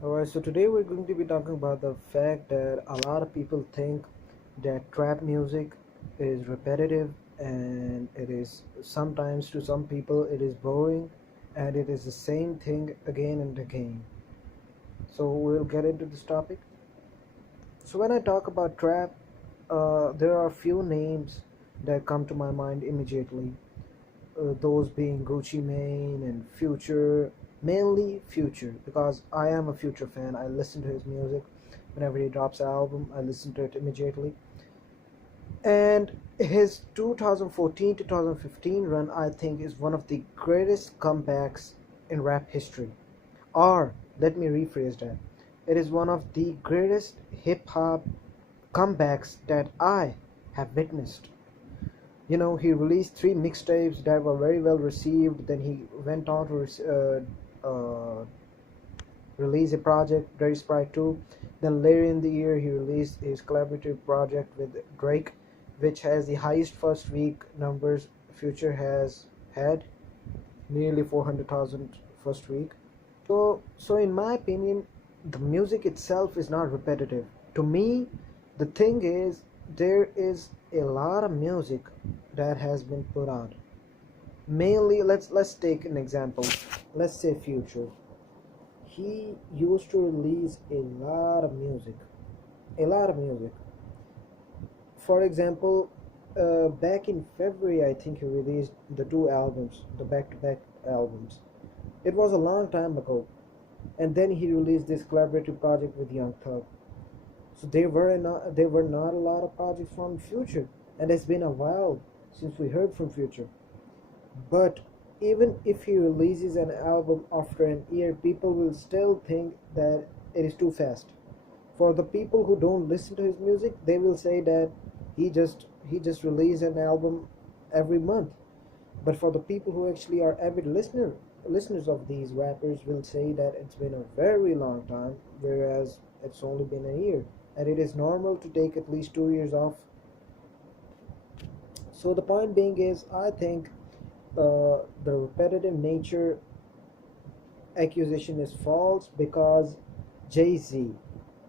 Alright, so today we're going to be talking about the fact that a lot of people think that trap music is repetitive and it is sometimes to some people it is boring and it is the same thing again and again. So we'll get into this topic. So when I talk about trap, there are a few names that come to my mind immediately. Those being Gucci Mane and Future, mainly Future, because I am a Future fan. I listen to his music whenever he drops an album. I listen to it immediately. And his 2014-2015 run, I think, is one of the greatest comebacks in rap history. Or let me rephrase that. It is one of the greatest hip hop comebacks that I have witnessed. He released three mixtapes that were very well received. Then he went on to release a project, Dirty Sprite 2. Then later in the year, he released his collaborative project with Drake, which has the highest first week numbers Future has had, nearly 400,000 first week. So in my opinion, the music itself is not repetitive. To me, the thing is there is a lot of music that has been put out. Mainly, let's take an example. Let's say Future. He used to release a lot of music. A lot of music. For example, back in February, I think he released the two albums, the back-to-back albums. It was a long time ago, and then he released this collaborative project with Young Thug. So there were not a lot of projects from Future, and it's been a while since we heard from Future. But even if he releases an album after an year, people will still think that it is too fast. For the people who don't listen to his music, they will say that he just released an album every month. But for the people who actually are avid listeners of these rappers will say that it's been a very long time, whereas it's only been a year. And it is normal to take at least 2 years off. So the point being is, I think the repetitive nature accusation is false because Jay-Z,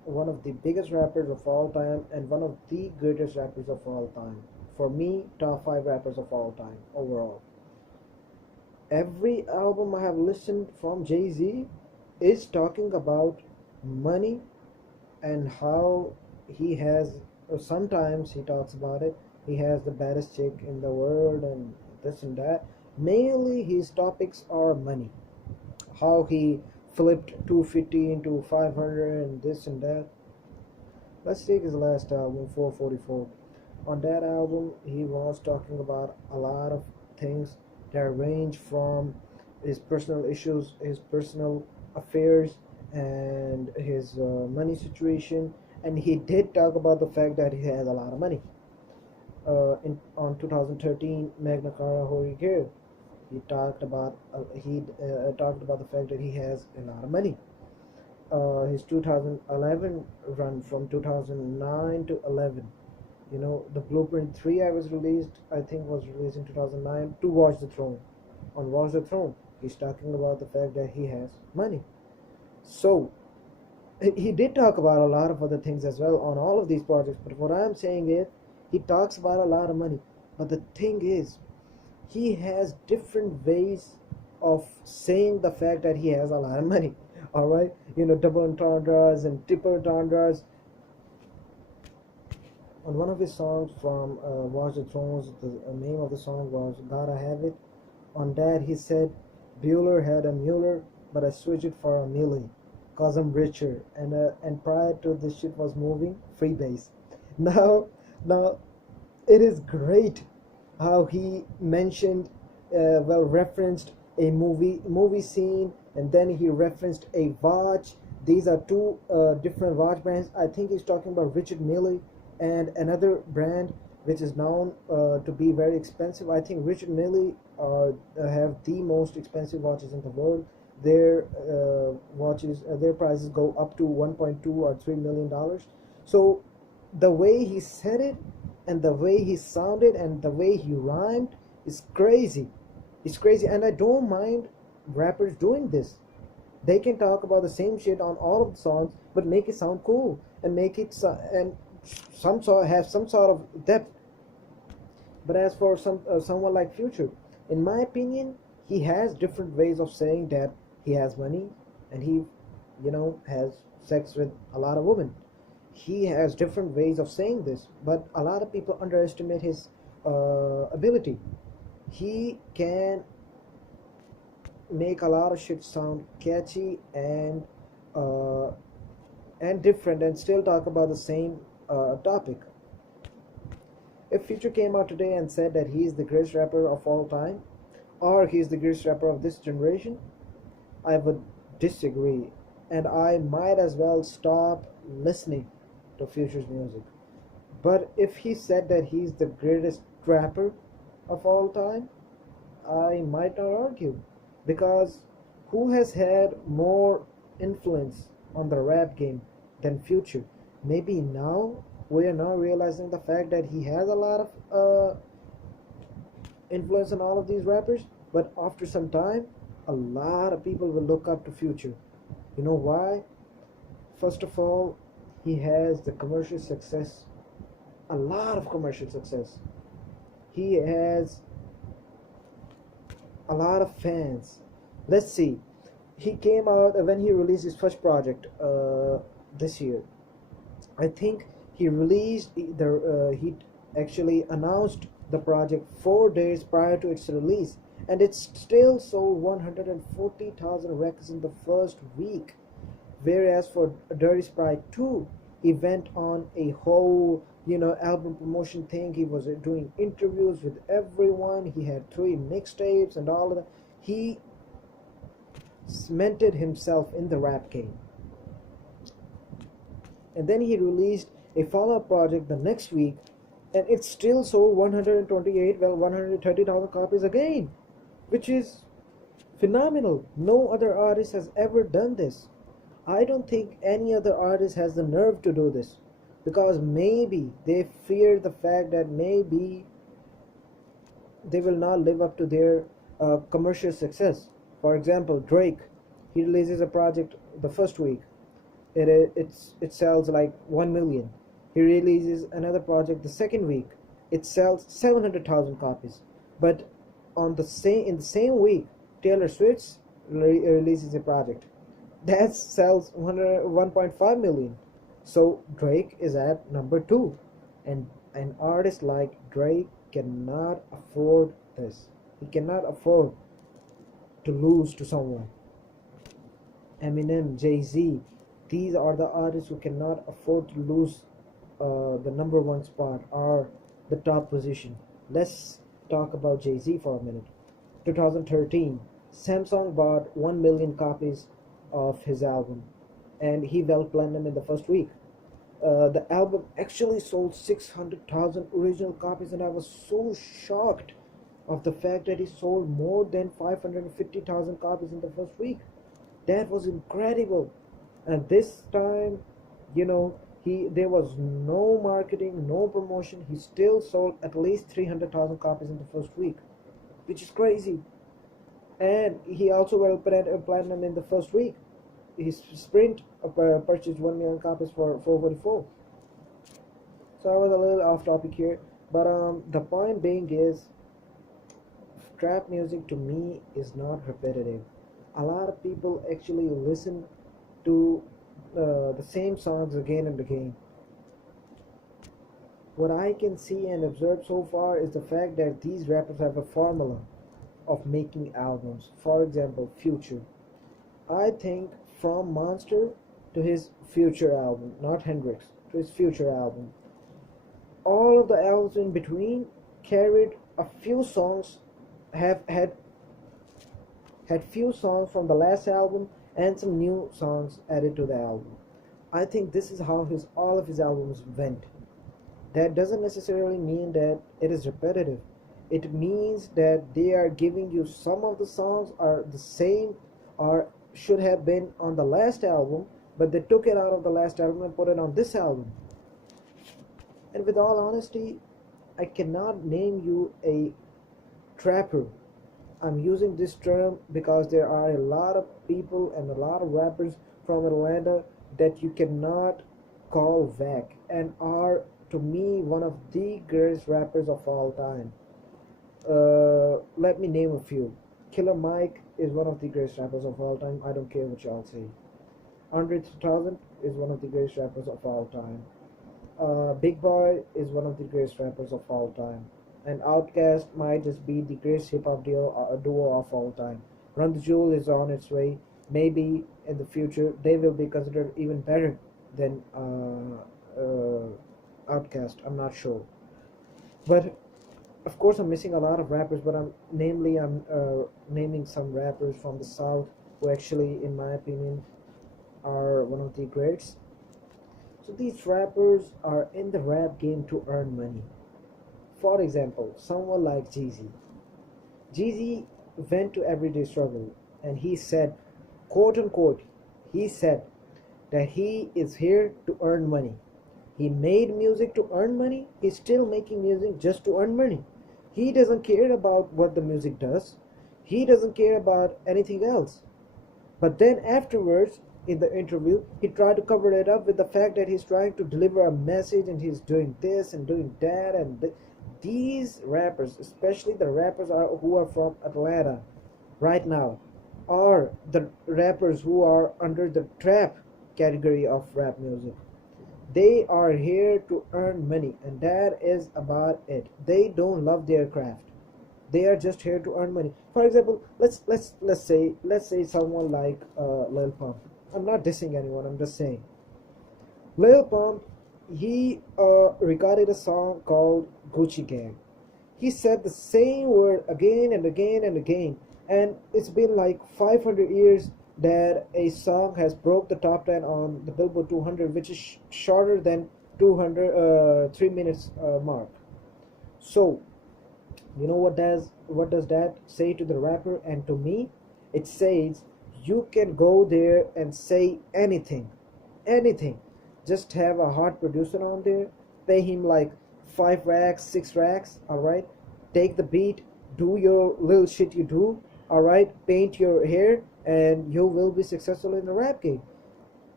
one of the biggest rappers of all time and one of the greatest rappers of all time, for me, top five rappers of all time overall. Every album I have listened from Jay-Z is talking about money and how he has, sometimes he talks about it, he has the baddest chick in the world and this and that. Mainly his topics are money, how he flipped 250 into 500 and this and that. Let's take his last album, 444. On that album he was talking about a lot of things that range from his personal issues, his personal affairs, and his money situation. And he did talk about the fact that he has a lot of money. On 2013 Magna Carta Holy Grail, he talked about the fact that he has a lot of money. His 2011 run from 2009 to 11, the Blueprint 3 I think was released in 2009 to Watch the Throne. On Watch the Throne, he's talking about the fact that he has money. So he did talk about a lot of other things as well on all of these projects, but what I'm saying is he talks about a lot of money. But the thing is, he has different ways of saying the fact that he has a lot of money. All right, double entendres and triple entendres. On one of his songs from Watch the Thrones, the name of the song was Gotta Have It. On that he said, Bueller had a Mueller, but I switched it for a Millie, cause I'm richer. And prior to this shit was moving, Freebase. Now, now it is great how he mentioned, referenced a movie scene, and then he referenced a watch. These are two different watch brands. I think he's talking about Richard Mille and another brand which is known to be very expensive. I think Richard Mille have the most expensive watches in the world. Their their prices go up to 1.2 or $3 million. So the way he said it and the way he sounded and the way he rhymed is crazy. It's crazy, and I don't mind rappers doing this. They can talk about the same shit on all of the songs, but make it sound cool and make it and some sort have some sort of depth. But as for someone like Future, in my opinion, he has different ways of saying that he has money and he, has sex with a lot of women. He has different ways of saying this, but a lot of people underestimate his ability. He can make a lot of shit sound catchy uh, and different, and still talk about the same topic. If Future came out today and said that he's the greatest rapper of all time, or he's the greatest rapper of this generation, I would disagree, and I might as well stop listening to Future's music. But if he said that he's the greatest rapper of all time, I might not argue, because who has had more influence on the rap game than Future? Maybe now we are now realizing the fact that he has a lot of influence on all of these rappers, but after some time, a lot of people will look up to Future. You know why? First of all, he has the commercial success, a lot of commercial success. He has a lot of fans. Let's see. He came out when he released his first project this year. I think he actually announced the project 4 days prior to its release, and it still sold 140,000 records in the first week. Whereas for Dirty Sprite 2, he went on a whole album promotion thing. He was doing interviews with everyone. He had 3 mixtapes and all of that. He cemented himself in the rap game. And then he released a follow-up project the next week, and it still sold 130,000 copies again, which is phenomenal. No other artist has ever done this. I don't think any other artist has the nerve to do this, because maybe they fear the fact that maybe they will not live up to their commercial success. For example, Drake, he releases a project the first week, it sells like 1 million. He releases another project the second week, it sells 700,000 copies. But in the same week, Taylor Swift releases a project that sells 1.5 million. So Drake is at number 2, and an artist like Drake cannot afford this. He cannot afford to lose to someone. Eminem, Jay-Z, these are the artists who cannot afford to lose the number 1 spot or the top position. Let's talk about Jay-Z for a minute. 2013, Samsung bought 1 million copies of his album, and he went platinum in the first week. The album actually sold 600,000 original copies, and I was so shocked of the fact that he sold more than 550,000 copies in the first week. That was incredible. And this time, there was no marketing, no promotion. He still sold at least 300,000 copies in the first week, which is crazy. And he also went platinum in the first week. His Sprint purchased 1 million copies for 444. So I was a little off topic here, but the point being is, trap music to me is not repetitive. A lot of people actually listen to the same songs again and again. What I can see and observe so far is the fact that these rappers have a formula of making albums. For example, Future. I think from Monster to his Future album, not Hendrix, to his Future album, all of the albums in between carried a few songs, have had few songs from the last album and some new songs added to the album. I think this is how all of his albums went. That doesn't necessarily mean that it is repetitive. It means that they are giving you some of the songs are the same or should have been on the last album, but they took it out of the last album and put it on this album. And with all honesty, I cannot name you a trapper I'm using this term because there are a lot of people and a lot of rappers from Atlanta that you cannot call whack and are to me one of the greatest rappers of all time. Let me name a few. Killer Mike is one of the greatest rappers of all time. I don't care what y'all say. Andre 3000 is one of the greatest rappers of all time. Big Boy is one of the greatest rappers of all time. And Outkast might just be the greatest hip hop duo of all time. Run the Jewel is on its way. Maybe in the future they will be considered even better than Outkast. I'm not sure. But of course, I'm missing a lot of rappers. But I'm naming some rappers from the South who actually, in my opinion, are one of the greats. So these rappers are in the rap game to earn money. For example, someone like Jeezy. Jeezy went to Everyday Struggle and he said, quote unquote, he said that he is here to earn money. He made music to earn money. He's still making music just to earn money. He doesn't care about what the music does. He doesn't care about anything else. But then afterwards, in the interview, he tried to cover it up with the fact that he's trying to deliver a message and he's doing this and doing that. And these rappers, especially the rappers who are from Atlanta right now, are the rappers who are under the trap category of rap music. They are here to earn money, and that is about it. They don't love their craft. They are just here to earn money. For example, let's say someone like Lil Pump. I'm not dissing anyone. I'm just saying Lil Pump. He recorded a song called Gucci Gang. He said the same word again and again and again, and it's been like 500 years that a song has broke the top 10 on the Billboard 200, which is shorter than 3 minutes mark. So you know what does that say to the rapper and to me? It says you can go there and say anything. Just have a hot producer on there, pay him like 5 racks, 6 racks, all right. Take the beat, do your little shit you do, all right. Paint your hair, and you will be successful in the rap game.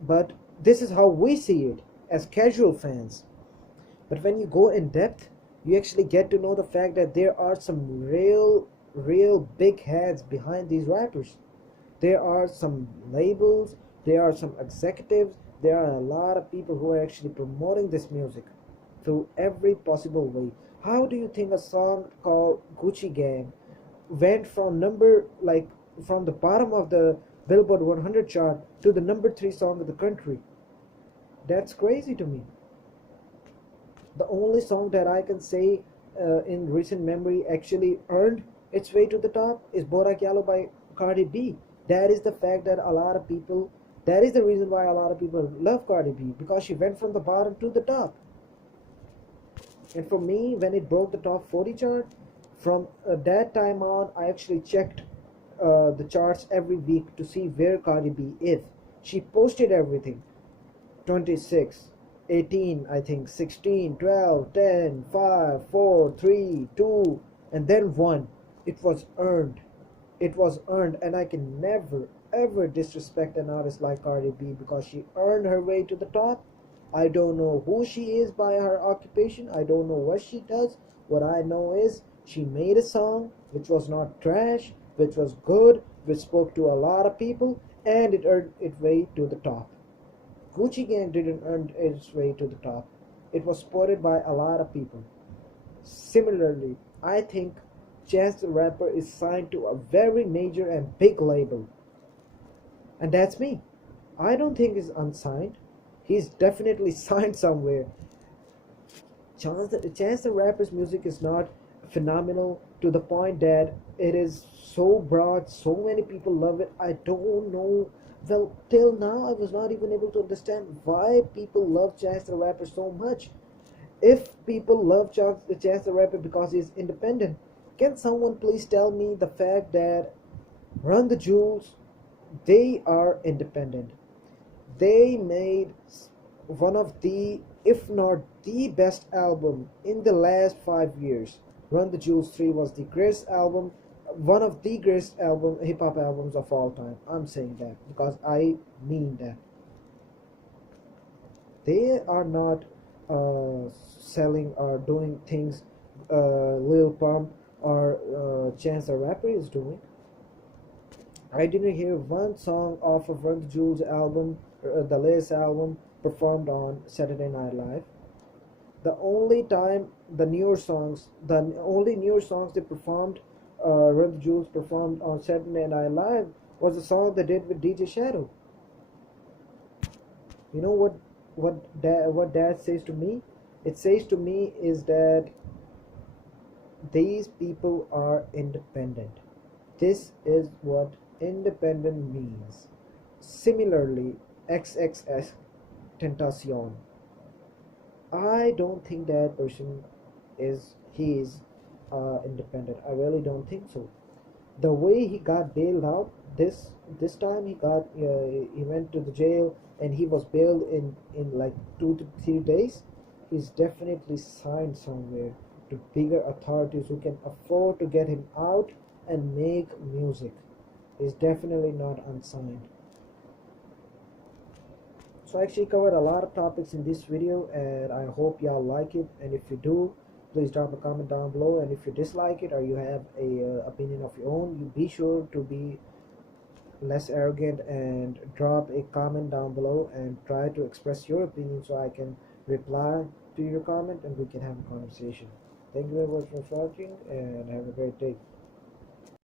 But this is how we see it as casual fans. But when you go in depth, you actually get to know the fact that there are some real big heads behind these rappers. There are some labels, there are some executives, there are a lot of people who are actually promoting this music through every possible way. How do you think a song called Gucci Gang went from from the bottom of the Billboard 100 chart to the number 3 song of the country? That's crazy to me. The only song that I can say in recent memory actually earned its way to the top is Bodak Yellow by Cardi B. That is the fact that that is the reason why a lot of people love Cardi B, because she went from the bottom to the top. And for me, when it broke the top 40 chart, from that time on, I actually checked the charts every week to see where Cardi B is. She posted everything: 26, 18, I think, 16, 12, 10, 5, 4, 3, 2, and then 1. It was earned. It was earned, and I can never ever disrespect an artist like Cardi B because she earned her way to the top. I don't know who she is by her occupation. I don't know what she does. What I know is she made a song which was not trash, which was good, which spoke to a lot of people, and it earned its way to the top. Gucci Gang didn't earn its way to the top. It was supported by a lot of people. Similarly, I think Chance the Rapper is signed to a very major and big label. And that's me. I don't think he's unsigned. He's definitely signed somewhere. Chance the Rapper's music is not phenomenal to the point that it is so broad, so many people love it. I don't know. Well, till now, I was not even able to understand why people love Chance the Rapper so much. If people love Chance the Rapper because he's independent, can someone please tell me the fact that Run the Jewels, they are independent. They made one of the, if not the best album in the last 5 years. Run the Jewels 3 was the greatest album one of the greatest hip hop albums of all time. I'm saying that because I mean that. They are not selling or doing things Lil Pump or Chance the Rapper is doing. I didn't hear one song off of Run the Jewels album, the latest album, performed on Saturday Night Live. The only time the only newer songs they performed, Run the Jewels performed on Saturday Night Live, was the song they did with DJ Shadow. You know what that says to me? It says to me is that these people are independent. This is what independent means. Similarly, XXS Tentacion. I don't think that person is independent. I really don't think so. The way he got bailed out this time, he went to the jail and he was bailed in like 2 to 3 days. He's definitely signed somewhere to bigger authorities who can afford to get him out and make music. He's definitely not unsigned. So I actually covered a lot of topics in this video, and I hope y'all like it. And if you do, please drop a comment down below. And if you dislike it or you have a opinion of your own, you be sure to be less arrogant and drop a comment down below and try to express your opinion so I can reply to your comment and we can have a conversation. Thank you very much for watching and have a great day.